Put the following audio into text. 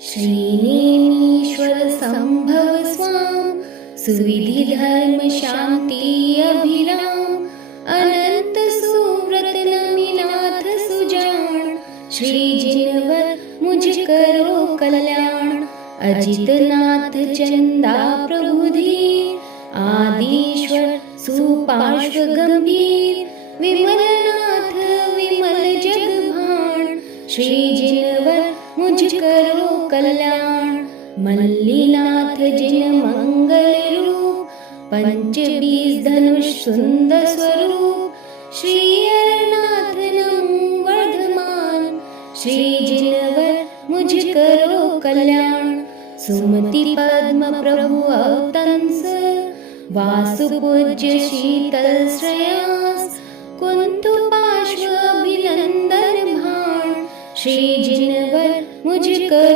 श्रीनेमीश्वर संभव स्वाम सुविधि धर्म शांति अभिराम अनंत सुव्रत नमिनाथ सुजान श्री जिनवर मुझ करो कल्याण अजितनाथ चंदा प्रभुधीर आदिश्वर सुपार्श्व गंभीर विमलनाथ विमल जगभान श्री जिनवर मुझ करो कल्याण मल्लीनाथ जिन मंगल रूप पंचबीज धनुष सुंदर स्वरूप श्री अरनाथ नमो वर्धमान श्री जिनवर मुझ करो कल्याण सुमति पद्म प्रभु अवतंस वासुपूज्य शीतल श्रेयास कुंतु पार्श्व अभिनंदन भाण श्री जिनवर मुझ करो